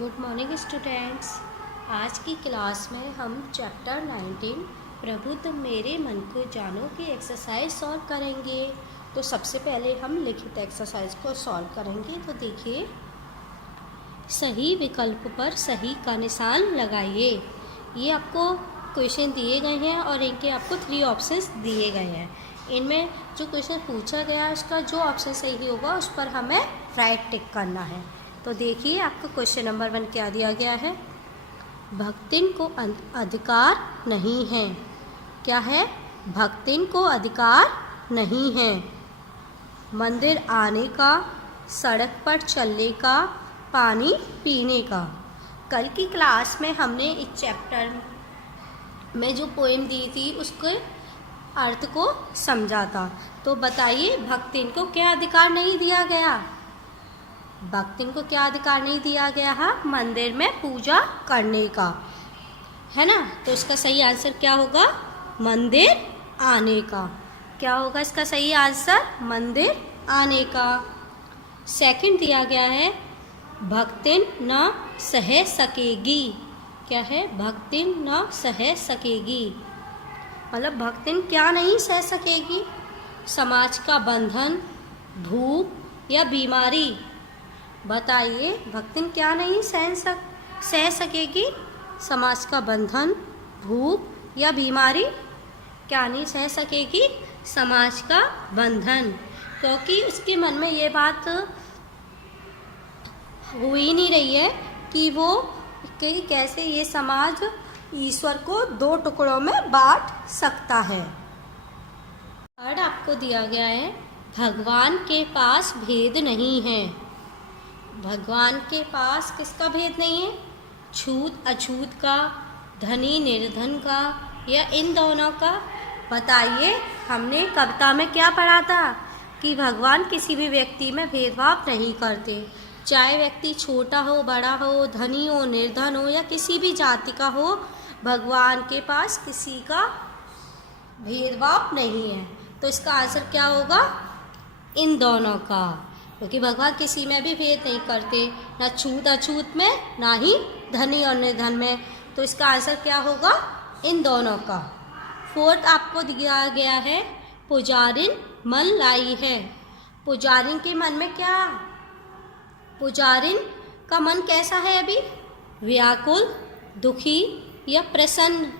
Good morning students. आज की class में हम चैप्टर 19 प्रभु तुम मेरे मन को जानो की एक्सरसाइज सॉल्व करेंगे। तो सबसे पहले हम लिखित एक्सरसाइज को सॉल्व करेंगे। तो देखिए, सही विकल्प पर सही का निशान लगाइए। ये आपको क्वेश्चन दिए गए हैं और इनके आपको 3 ऑप्शंस दिए गए हैं। इनमें जो क्वेश्चन पूछा गया है उसका जो ऑप्शन सही होगा उस पर हमें राइट टिक करना है। तो देखिए, आपको क्वेश्चन नंबर 1 क्या दिया गया है। भक्तिन को अधिकार नहीं है। क्या है? भक्तिन को अधिकार नहीं है मंदिर आने का, सड़क पर चलने का, पानी पीने का। कल की क्लास में हमने इस चैप्टर में जो पोएम दी थी उसके अर्थ को समझा था। तो बताइए, भक्तिन को क्या अधिकार नहीं दिया गया? भक्तिन को क्या अधिकार नहीं दिया गया है? मंदिर में पूजा करने का, है ना। तो इसका सही आंसर क्या होगा? मंदिर आने का। क्या होगा इसका सही आंसर? मंदिर आने का। सेकंड दिया गया है, भक्तिन न सह सकेगी। क्या है? भक्तिन न सह सकेगी मतलब भक्तिन क्या नहीं सह सकेगी? समाज का बंधन, भूख या बीमारी। बताइए, भक्तिन क्या नहीं सह सकेगी? समाज का बंधन, भूख या बीमारी। क्या नहीं सह सकेगी? समाज का बंधन, क्योंकि उसके मन में ये बात हो ही नहीं रही है कि वो कि कैसे ये समाज ईश्वर को 2 टुकड़ों में बांट सकता है। थर्ड आपको दिया गया है, भगवान के पास भेद नहीं है। भगवान के पास किसका भेद नहीं है? छूत अछूत का, धनी निर्धन का या इन दोनों का। बताइए, हमने कविता में क्या पढ़ा था कि भगवान किसी भी व्यक्ति में भेदभाव नहीं करते। चाहे व्यक्ति छोटा हो, बड़ा हो, धनी हो, निर्धन हो या किसी भी जाति का हो, भगवान के पास किसी का भेदभाव नहीं है। तो इसका आंसर क्या होगा? इन दोनों का, क्योंकि भगवान किसी में भी भेद नहीं करते, ना छूत अछूत में, ना ही धनी और निर्धन में। तो इसका आंसर क्या होगा? इन दोनों का। फोर्थ आपको दिया गया है, पुजारिन मन लाई है। पुजारिन के मन में क्या? पुजारिन का मन कैसा है अभी? व्याकुल, दुखी या प्रसन्न।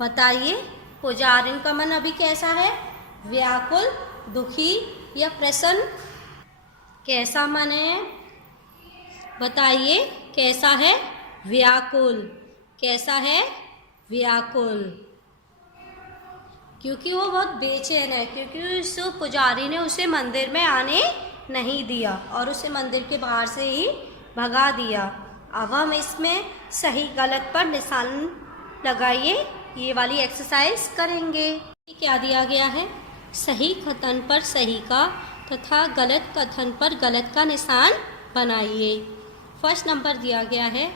बताइए, पुजारिन का मन अभी कैसा है? व्याकुल, दुखी या प्रसन्न। कैसा मन है? बताइए, कैसा है? व्याकुल। कैसा है? व्याकुल, क्योंकि वो बहुत बेचैन है, क्योंकि उस पुजारी ने उसे मंदिर में आने नहीं दिया और उसे मंदिर के बाहर से ही भगा दिया। अब हम इसमें सही गलत पर निशान लगाइए, ये वाली एक्सरसाइज करेंगे। क्या दिया गया है? सही कथन पर सही का तथा गलत कथन पर गलत का निशान बनाइए। फर्स्ट नंबर दिया गया है,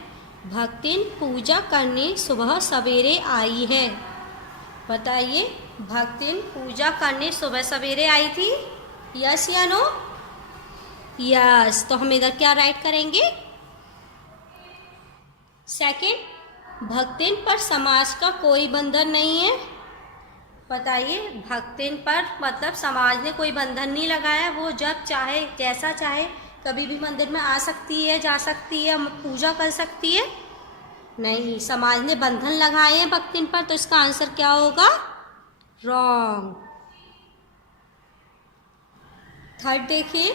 भक्तिन पूजा करने सुबह सवेरे आई है। बताइए, भक्तिन पूजा करने सुबह सवेरे आई थी? यस या नो? यस। तो हम इधर क्या राइट करेंगे? सेकंड, भक्तिन पर समाज का कोई बंधन नहीं है। बताइए, भक्तिन पर मतलब समाज ने कोई बंधन नहीं लगाया। वो जब चाहे, जैसा चाहे, कभी भी मंदिर में आ सकती है, जा सकती है, पूजा कर सकती है। नहीं, समाज ने बंधन लगाए हैं भक्तिन पर। तो इसका आंसर क्या होगा? रॉन्ग। थर्ड देखिए,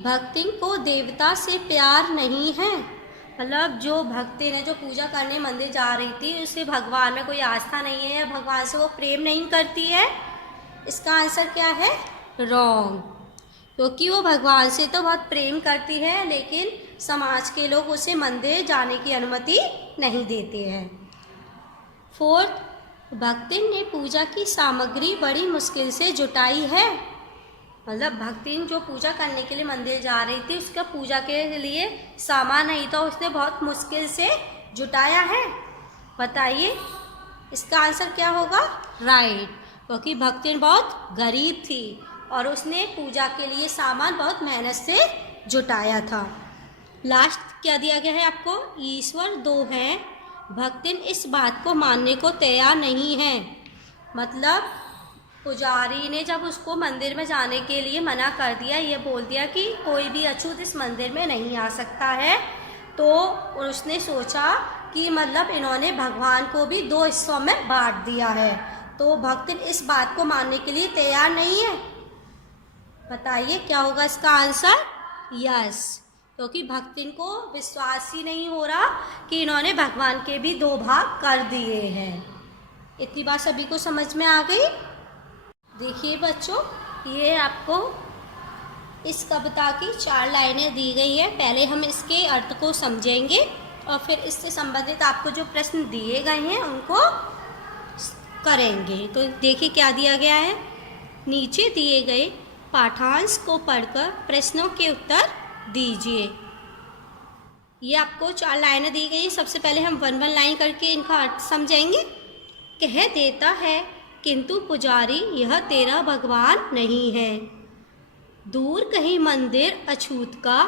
भक्तिन को देवता से प्यार नहीं है। मतलब जो भक्तिन है, जो पूजा करने मंदिर जा रही थी, उसे भगवान में कोई आस्था नहीं है या भगवान से वो प्रेम नहीं करती है। इसका आंसर क्या है? रॉन्ग, क्योंकि वो भगवान से तो बहुत प्रेम करती है, लेकिन समाज के लोग उसे मंदिर जाने की अनुमति नहीं देते हैं। फोर्थ, भक्तिन ने पूजा की सामग्री बड़ी मुश्किल से जुटाई है। मतलब भक्तिन जो पूजा करने के लिए मंदिर जा रही थी, उसका पूजा के लिए सामान नहीं था, उसने बहुत मुश्किल से जुटाया है। बताइए, इसका आंसर क्या होगा? राइट, क्योंकि भक्तिन बहुत गरीब थी और उसने पूजा के लिए सामान बहुत मेहनत से जुटाया था। लास्ट क्या दिया गया है आपको, ईश्वर दो हैं, भक्तिन इस बात को मानने को तैयार नहीं है। मतलब पुजारी ने जब उसको मंदिर में जाने के लिए मना कर दिया, ये बोल दिया कि कोई भी अछूत इस मंदिर में नहीं आ सकता है, तो उसने सोचा कि मतलब इन्होंने भगवान को भी दो हिस्सों में बांट दिया है, तो भक्तिन इस बात को मानने के लिए तैयार नहीं है। बताइए क्या होगा इसका आंसर, यस, क्योंकि भक्तिन को विश्वास ही नहीं हो रहा कि इन्होंने भगवान के भी दो भाग कर दिए हैं। इतनी बात सभी को समझ में आ गई। देखिए बच्चों, ये आपको इस कविता की 4 लाइनें दी गई है। पहले हम इसके अर्थ को समझेंगे और फिर इससे संबंधित आपको जो प्रश्न दिए गए हैं उनको करेंगे। तो देखिए क्या दिया गया है, नीचे दिए गए पाठांश को पढ़कर प्रश्नों के उत्तर दीजिए। ये आपको 4 लाइनें दी गई। सबसे पहले हम 1-1 लाइन करके इनका अर्थ समझेंगे। कह देता है किंतु पुजारी यह तेरा भगवान नहीं है, दूर कहीं मंदिर अछूत का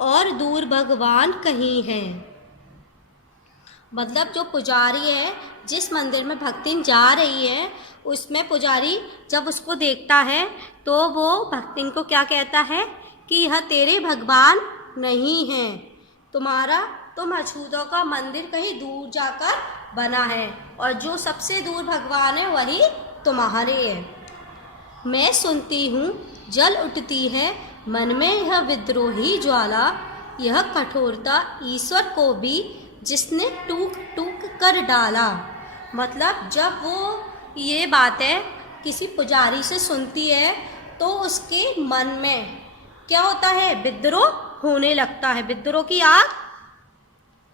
और दूर भगवान कहीं है। मतलब जो पुजारी है, जिस मंदिर में भक्तिन जा रही है, उसमें पुजारी जब उसको देखता है तो वो भक्तिन को क्या कहता है कि यह तेरे भगवान नहीं है, तुम अछूतों का मंदिर कहीं दूर जाकर बना है और जो सबसे दूर भगवान है वही तुम्हारे है। मैं सुनती हूँ जल उठती है मन में यह विद्रोही ज्वाला, यह कठोरता ईश्वर को भी जिसने टूक टूक कर डाला। मतलब जब वो ये बातें किसी पुजारी से सुनती है तो उसके मन में क्या होता है, विद्रोह होने लगता है, विद्रोह की आग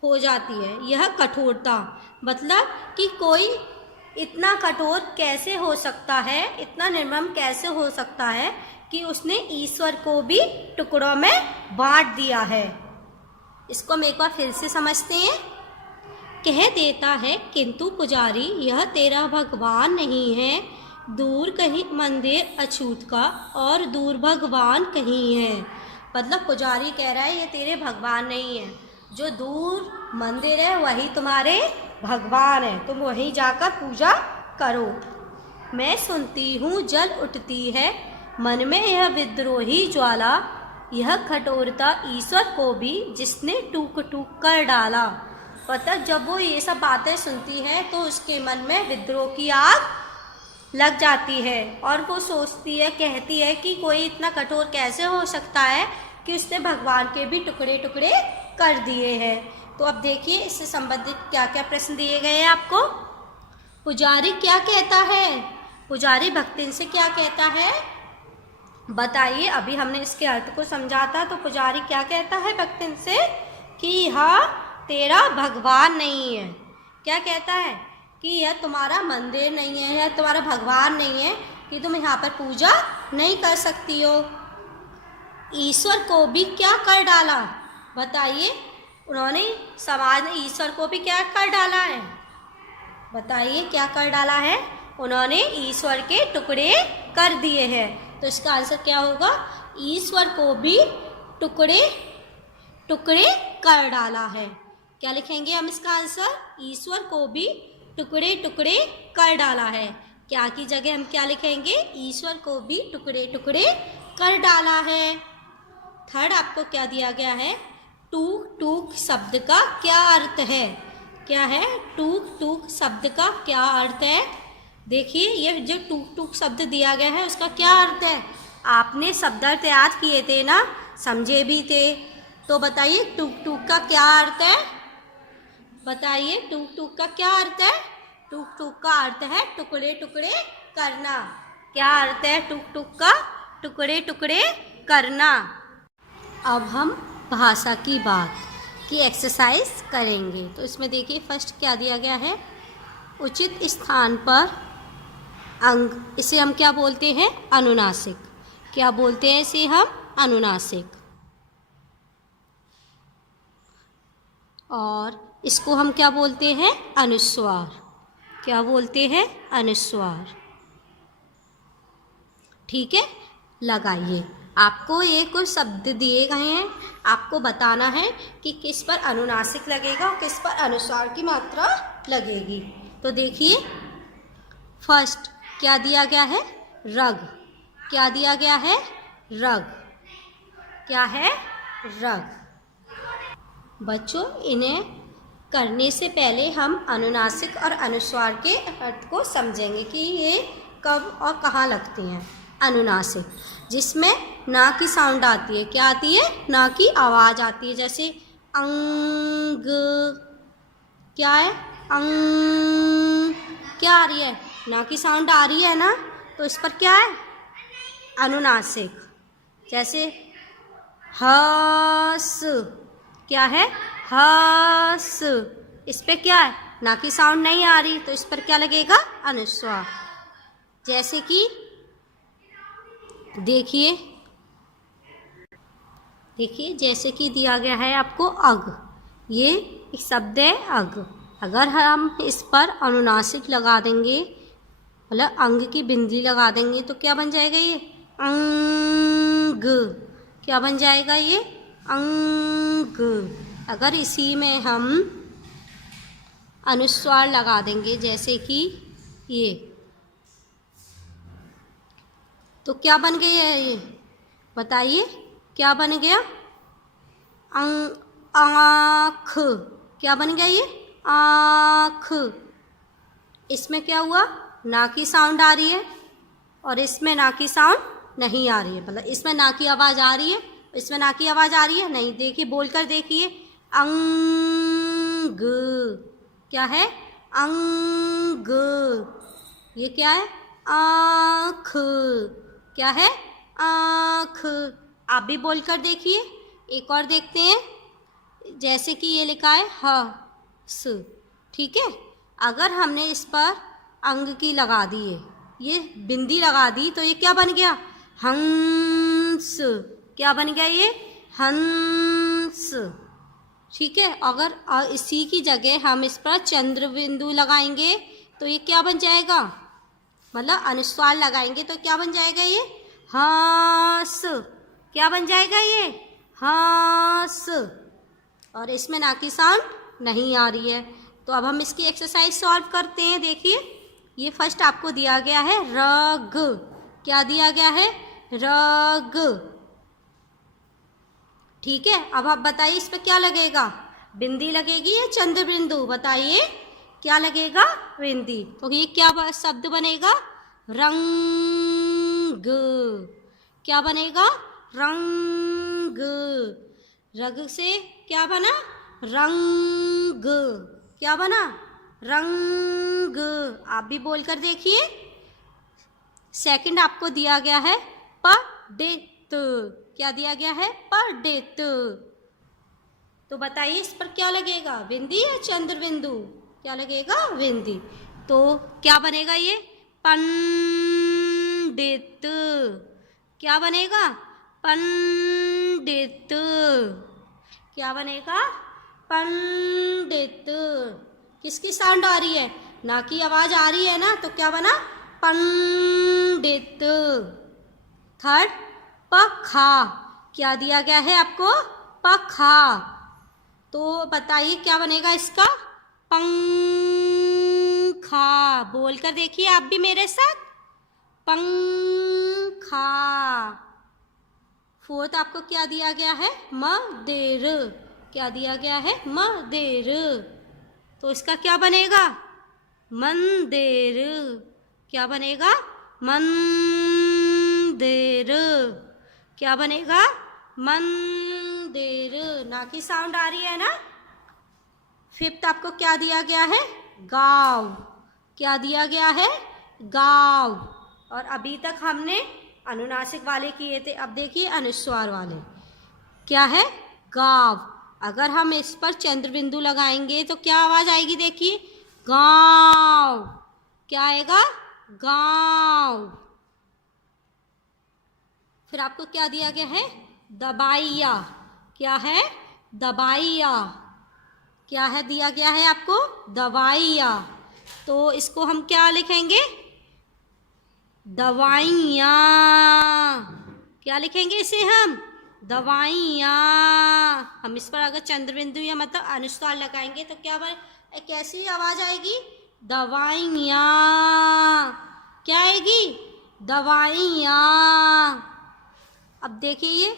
हो जाती है। यह कठोरता मतलब कि कोई इतना कठोर कैसे हो सकता है, इतना निर्मम कैसे हो सकता है कि उसने ईश्वर को भी टुकड़ों में बांट दिया है। इसको हम एक बार फिर से समझते हैं। कह देता है किंतु पुजारी यह तेरा भगवान नहीं है, दूर कहीं मंदिर अछूत का और दूर भगवान कहीं है। मतलब पुजारी कह रहा है ये तेरे भगवान नहीं है, जो दूर मंदिर है वही तुम्हारे भगवान है, तुम वहीं जाकर पूजा करो। मैं सुनती हूँ जल उठती है मन में यह विद्रोही ज्वाला, यह कठोरता ईश्वर को भी जिसने टूक टूक कर डाला। पता जब वो ये सब बातें सुनती है तो उसके मन में विद्रोह की आग लग जाती है और वो सोचती है, कहती है कि कोई इतना कठोर कैसे हो सकता है कि उसने भगवान के भी टुकड़े टुकड़े कर दिए हैं। तो अब देखिए इससे संबंधित क्या क्या प्रश्न दिए गए हैं आपको। पुजारी क्या कहता है, पुजारी भक्तिन से क्या कहता है, बताइए। अभी हमने इसके अर्थ को समझा था। तो पुजारी क्या कहता है भक्तिन से कि यह तेरा भगवान नहीं है। क्या कहता है कि यह तुम्हारा मंदिर नहीं है, यह तुम्हारा भगवान नहीं है, कि तुम यहाँ पर पूजा नहीं कर सकती हो। ईश्वर को भी क्या कर डाला, बताइए। उन्होंने समाज ने ईश्वर को भी क्या कर डाला है, बताइए क्या कर डाला है। उन्होंने ईश्वर के टुकड़े कर दिए हैं। तो इसका आंसर क्या होगा, ईश्वर को भी टुकड़े टुकड़े कर डाला है। क्या लिखेंगे हम इसका आंसर, ईश्वर को भी टुकड़े टुकड़े कर डाला है। क्या की जगह हम क्या लिखेंगे, ईश्वर को भी टुकड़े टुकड़े कर डाला है। थर्ड आपको क्या दिया गया है, टूक टूक शब्द का क्या अर्थ है। क्या है, टूक टूक शब्द का क्या अर्थ है। देखिए ये जो टूक टूक शब्द दिया गया है उसका क्या अर्थ है। आपने शब्दार्थ याद किए थे ना, समझे भी थे। तो बताइए टूक टूक का क्या अर्थ है, बताइए टूक टूक का क्या अर्थ है। टूक टूक का अर्थ है टुकड़े टुकड़े करना। क्या अर्थ है टूक टूक का, टुकड़े टुकड़े करना। अब हम भाषा की बात की एक्सरसाइज करेंगे। तो इसमें देखिए फर्स्ट क्या दिया गया है, उचित स्थान पर अंग, इसे हम क्या बोलते हैं, अनुनासिक। क्या बोलते हैं इसे हम, अनुनासिक। और इसको हम क्या बोलते हैं, अनुस्वार। क्या बोलते हैं, अनुस्वार। ठीक है, लगाइए। आपको ये कुछ शब्द दिए गए हैं, आपको बताना है कि किस पर अनुनासिक लगेगा और किस पर अनुस्वार की मात्रा लगेगी। तो देखिए, फर्स्ट क्या दिया गया है? रग। क्या दिया गया है? रग। क्या है? रग। बच्चों, इन्हें करने से पहले हम अनुनासिक और अनुस्वार के अर्थ को समझेंगे कि ये कब और कहाँ लगती हैं। अनुनासिक, जिसमें ना की साउंड आती है। क्या आती है? ना की आवाज़ आती है। जैसे अंग, क्या है? अंग, क्या आ रही है? ना की साउंड आ रही है ना, तो इस पर क्या है? अनुनासिक। जैसे हस, क्या है? हस, इस पे क्या है? ना की साउंड नहीं आ रही, तो इस पर क्या लगेगा? अनुस्वार। जैसे कि देखिए, जैसे कि दिया गया है आपको अग। ये एक शब्द है अग। अगर हम इस पर अनुनासिक लगा देंगे, मतलब अंग की बिंदी लगा देंगे, तो क्या बन जाएगा ये? अंग। क्या बन जाएगा ये? अंग। अगर इसी में हम अनुस्वार लगा देंगे, जैसे कि ये, तो क्या बन गया है ये? बताइए, क्या बन गया? आँख। क्या बन गया ये? आँख। इसमें क्या हुआ? ना की साउंड आ रही है और इसमें ना की साउंड नहीं आ रही है। मतलब इसमें ना की आवाज़ आ रही है, इसमें ना की आवाज़ आ रही है नहीं। देखिए, बोलकर देखिए, अंग। क्या है? अंग। ये क्या है? आँख। क्या है? आँख। आप भी बोलकर देखिए। एक और देखते हैं, जैसे कि ये लिखा है ह स। ठीक है, अगर हमने इस पर अंग की लगा दी है, ये बिंदी लगा दी, तो ये क्या बन गया? हंस। क्या बन गया ये? हंस। ठीक है, अगर इसी की जगह हम इस पर चंद्र बिंदु लगाएंगे, तो ये क्या बन जाएगा? मतलब अनुस्वार लगाएंगे तो क्या बन जाएगा ये? हास। क्या बन जाएगा ये? हास। और इसमें ना की साउंड नहीं आ रही है। तो अब हम इसकी एक्सरसाइज सॉल्व करते हैं। देखिए, ये फर्स्ट आपको दिया गया है रग। क्या दिया गया है? रग। ठीक है, अब आप बताइए इस पे क्या लगेगा? बिंदी लगेगी या चंद्र बिंदु? बताइए, क्या लगेगा? बिंदी। तो ये क्या शब्द बनेगा? रंग। क्या बनेगा? रंग। रग से क्या बना? रंग। क्या बना? रंग। आप भी बोलकर देखिए। सेकंड आपको दिया गया है पंडित। क्या दिया गया है? पंडित। तो बताइए इस पर क्या लगेगा? बिंदी या चंद्र बिंदु? क्या लगेगा? बिंदी। तो क्या बनेगा ये? पंडित। क्या बनेगा? पंडित। क्या बनेगा? पंडित। किसकी साउंड आ रही है? ना की आवाज आ रही है ना, तो क्या बना? पंडित। थर्ड, पखा। क्या दिया गया है आपको? पखा। तो बताइए क्या बनेगा इसका? पंखा। बोलकर देखिए आप भी मेरे साथ, पंखा। फोर्थ आपको क्या दिया गया है? मंदिर। क्या दिया गया है? मंदिर। तो इसका क्या बनेगा? मंदिर। क्या बनेगा? मंदिर। क्या बनेगा? मंदिर। ना की साउंड आ रही है ना। फिफ्थ आपको क्या दिया गया है? गाँव। क्या दिया गया है? गाँव। और अभी तक हमने अनुनासिक वाले किए थे, अब देखिए अनुस्वार वाले। क्या है? गाँव। अगर हम इस पर चंद्र बिंदु लगाएंगे तो क्या आवाज आएगी? देखिए, गाँव। क्या आएगा? गाँव। फिर आपको क्या दिया गया है? दबाइया। क्या है? दबाइया। क्या है दिया गया है आपको? दवाइया। तो इसको हम क्या लिखेंगे? दवाइयाँ। क्या लिखेंगे इसे हम? दवाइयाँ। हम इस पर अगर चंद्र बिंदु या मतलब अनुस्वार लगाएंगे तो क्या एक कैसी आवाज आएगी? दवाइयाँ। क्या आएगी? दवाइयाँ। अब देखिए ये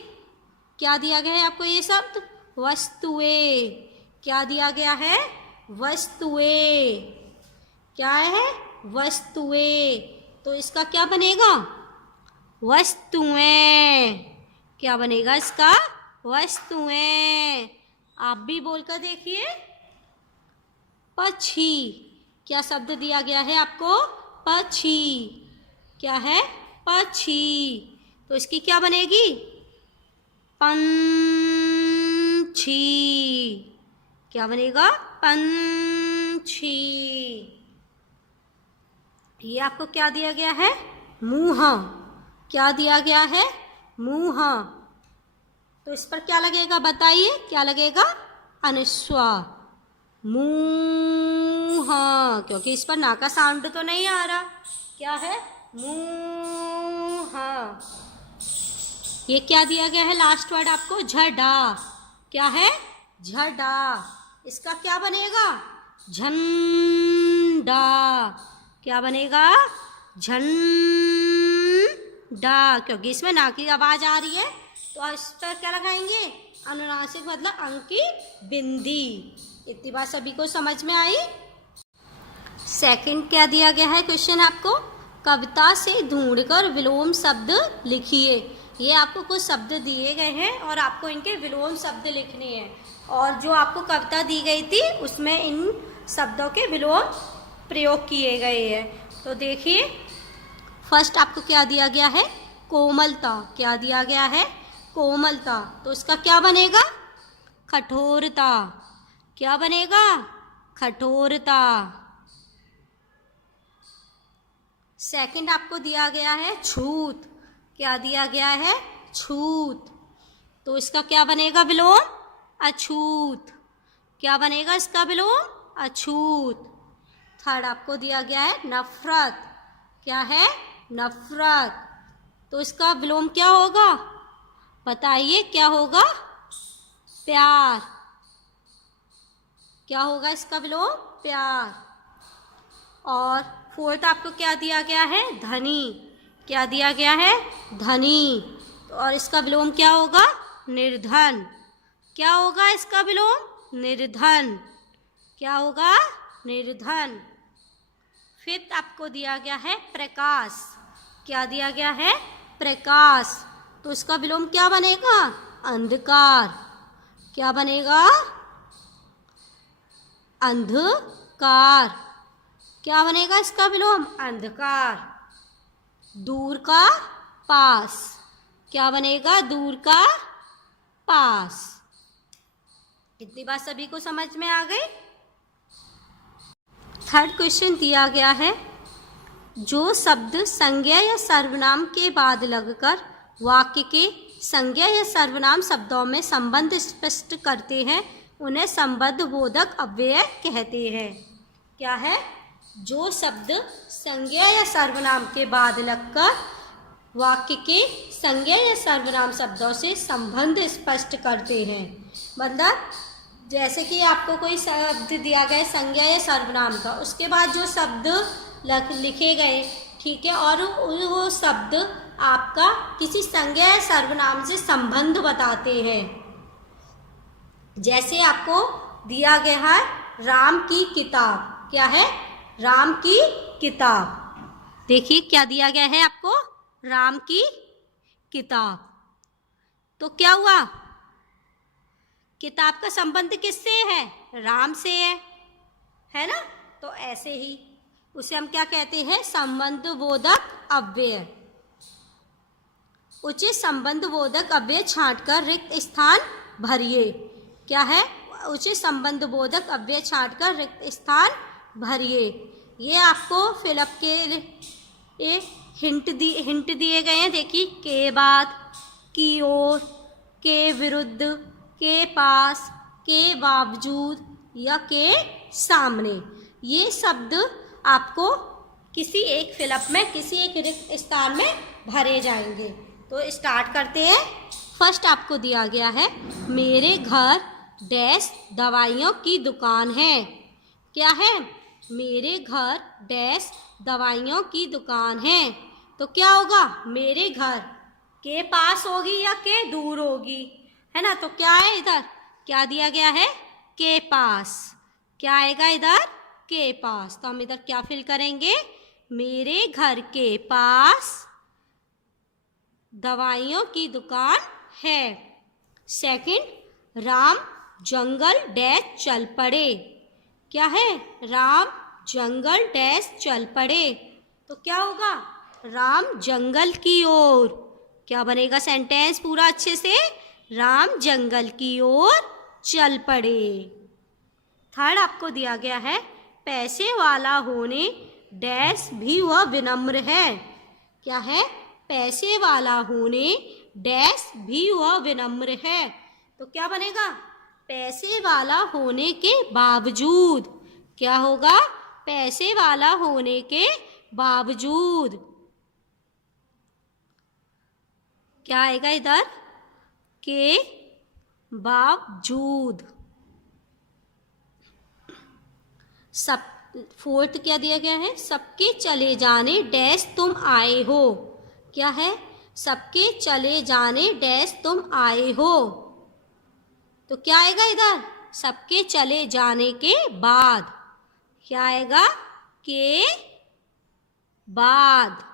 क्या दिया गया है आपको? ये शब्द वस्तुएं। क्या दिया गया है? वस्तुएं। क्या है? वस्तुएं। तो इसका क्या बनेगा? वस्तुएं। क्या बनेगा इसका? वस्तुएं। आप भी बोलकर देखिए। पक्षी। क्या शब्द दिया गया है आपको? पक्षी। क्या है? पक्षी। तो इसकी क्या बनेगी? पंछी। क्या बनेगा? पंछी। ये आपको क्या दिया गया है? मुंह। क्या दिया गया है? मुंह। तो इस पर क्या लगेगा बताइए? क्या लगेगा? अनुस्वार। मुंह, क्योंकि इस पर ना का साउंड तो नहीं आ रहा। क्या है? मुंह। ये क्या दिया गया है लास्ट वर्ड आपको? झड़ा। क्या है? झड़ा। इसका क्या बनेगा? झंडा। क्या बनेगा? झंडा। क्योंकि इसमें ना की आवाज आ रही है तो इस पर क्या लगाएंगे? अनुनासिक मतलब अंक की बिंदी। इतनी बात सभी को समझ में आई? सेकंड क्या दिया गया है क्वेश्चन आपको? कविता से ढूंढकर विलोम शब्द लिखिए। ये आपको कुछ शब्द दिए गए हैं और आपको इनके विलोम शब्द लिखने हैं। और जो आपको कविता दी गई थी उसमें इन शब्दों के विलोम प्रयोग किए गए हैं। तो देखिए फर्स्ट आपको क्या दिया गया है? कोमलता। क्या दिया गया है? कोमलता। तो इसका क्या बनेगा? कठोरता। क्या बनेगा? कठोरता। सेकंड आपको दिया गया है छूत। क्या दिया गया है? छूत। तो इसका क्या बनेगा विलोम? अछूत। क्या बनेगा इसका विलोम? अछूत। थर्ड आपको दिया गया है नफरत। क्या है? नफरत। तो इसका विलोम क्या होगा? बताइए क्या होगा? प्यार। क्या होगा इसका विलोम? प्यार। और फोर्थ आपको क्या दिया गया है? धनी। क्या दिया गया है? धनी। और इसका विलोम क्या होगा? निर्धन। क्या होगा इसका विलोम? निर्धन। क्या होगा? निर्धन। फिफ्थ आपको दिया गया है प्रकाश। क्या दिया गया है? प्रकाश। तो इसका विलोम क्या बनेगा? अंधकार। क्या बनेगा? अंधकार। क्या बनेगा इसका विलोम? अंधकार। दूर का पास। क्या बनेगा? दूर का पास। इतनी बात सभी को समझ में आ गई? थर्ड क्वेश्चन दिया गया है जो शब्द संज्ञा या सर्वनाम के बाद लगकर वाक्य के संज्ञा या सर्वनाम शब्दों में संबंध स्पष्ट करते हैं उन्हें संबंध बोधक अव्यय कहते हैं। क्या है? जो शब्द संज्ञा या सर्वनाम के बाद लगकर वाक्य के संज्ञा या सर्वनाम शब्दों से संबंध स्पष्ट करते हैं। मतलब जैसे कि आपको कोई शब्द दिया गया संज्ञा या सर्वनाम का, उसके बाद जो शब्द लिखे गए, ठीक है, और वो शब्द आपका किसी संज्ञा या सर्वनाम से संबंध बताते हैं। जैसे आपको दिया गया है राम की किताब। क्या है? राम की किताब। देखिए क्या दिया गया है आपको? राम की किताब। तो क्या हुआ? किताब का संबंध किससे है? राम से है ना? तो ऐसे ही उसे हम क्या कहते हैं? संबंध बोधक अव्यय। उचित संबंध बोधक अव्यय छांटकर रिक्त स्थान भरिए। क्या है? उचित संबंध बोधक अव्यय छांटकर रिक्त स्थान भरिए। ये आपको फिलअप के लिए हिंट दिए गए हैं। देखिए के बाद, की ओर, के विरुद्ध, के पास, के बावजूद या के सामने। ये शब्द आपको किसी एक फिलअप में किसी एक रिक्त स्थान में भरे जाएंगे। तो स्टार्ट करते हैं। फर्स्ट आपको दिया गया है, मेरे घर डैश दवाइयों की दुकान है। क्या है? मेरे घर डैश दवाइयों की दुकान है। तो क्या होगा? मेरे घर के पास होगी या के दूर होगी, है ना? तो क्या है इधर? क्या दिया गया है? के पास। क्या आएगा इधर? के पास। तो हम इधर क्या फिल करेंगे? मेरे घर के पास दवाइयों की दुकान है। सेकंड, राम जंगल डैश चल पड़े। क्या है? राम जंगल डैश चल पड़े। तो क्या होगा? राम जंगल की ओर। क्या बनेगा सेंटेंस पूरा अच्छे से? राम जंगल की ओर चल पड़े। थर्ड आपको दिया गया है, पैसे वाला होने डैश भी वह विनम्र है। क्या है? पैसे वाला होने डैश भी वह विनम्र है। तो क्या बनेगा? पैसे वाला होने के बावजूद। क्या होगा? पैसे वाला होने के बावजूद। क्या आएगा इधर? के बावजूद। सब फोर्थ क्या दिया गया है? सबके चले जाने डैश तुम आए हो। क्या है? सबके चले जाने डैश तुम आए हो। तो क्या आएगा इधर? सबके चले जाने के बाद। क्या आएगा? के बाद।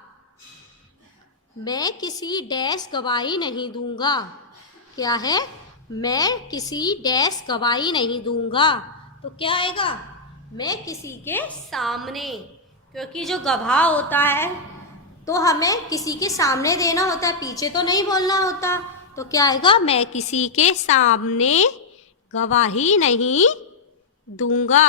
मैं किसी डैश गवाही नहीं दूंगा। क्या है? मैं किसी डैश गवाही नहीं दूंगा। तो क्या आएगा? मैं किसी के सामने, क्योंकि जो गवाह होता है तो हमें किसी के सामने देना होता है, पीछे तो नहीं बोलना होता। तो क्या आएगा? मैं किसी के सामने गवाही नहीं दूंगा।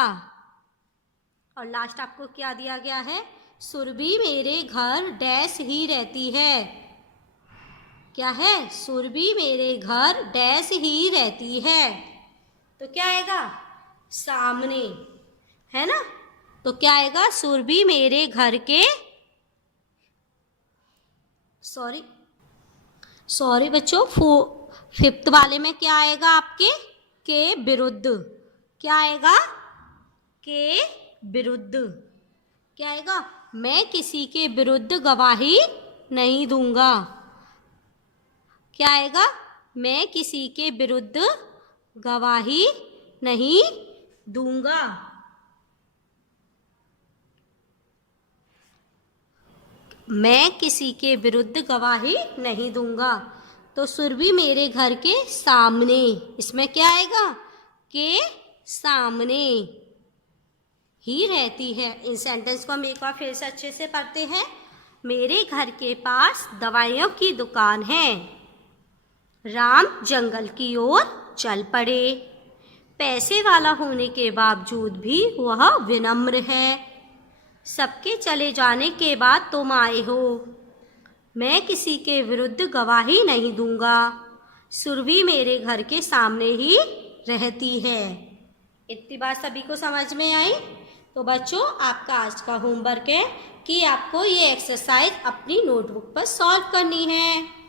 और लास्ट आपको क्या दिया गया है? सुरभि मेरे घर डैश ही रहती है। क्या है? सुरभि मेरे घर डैश ही रहती है। तो क्या आएगा? सामने, है ना? तो क्या आएगा? सुरभि मेरे घर के सॉरी बच्चों, फिफ्थ वाले में क्या आएगा आपके? के विरुद्ध। क्या आएगा? के विरुद्ध। क्या आएगा? मैं किसी के विरुद्ध गवाही नहीं दूंगा। क्या आएगा? मैं किसी के विरुद्ध गवाही नहीं दूंगा। मैं किसी के विरुद्ध गवाही नहीं दूंगा। तो सुरभि मेरे घर के सामने, इसमें क्या आएगा? के सामने ही रहती है। इन सेंटेंस को हम एक बार फिर से अच्छे से पढ़ते हैं। मेरे घर के पास दवाइयों की दुकान है। राम जंगल की ओर चल पड़े। पैसे वाला होने के बावजूद भी वह विनम्र है। सबके चले जाने के बाद तुम आए हो। मैं किसी के विरुद्ध गवाही नहीं दूंगा। सुरभि मेरे घर के सामने ही रहती है। इतनी बात सभी को समझ में आई? तो बच्चों, आपका आज का होमवर्क है कि आपको ये एक्सरसाइज अपनी नोटबुक पर सॉल्व करनी है।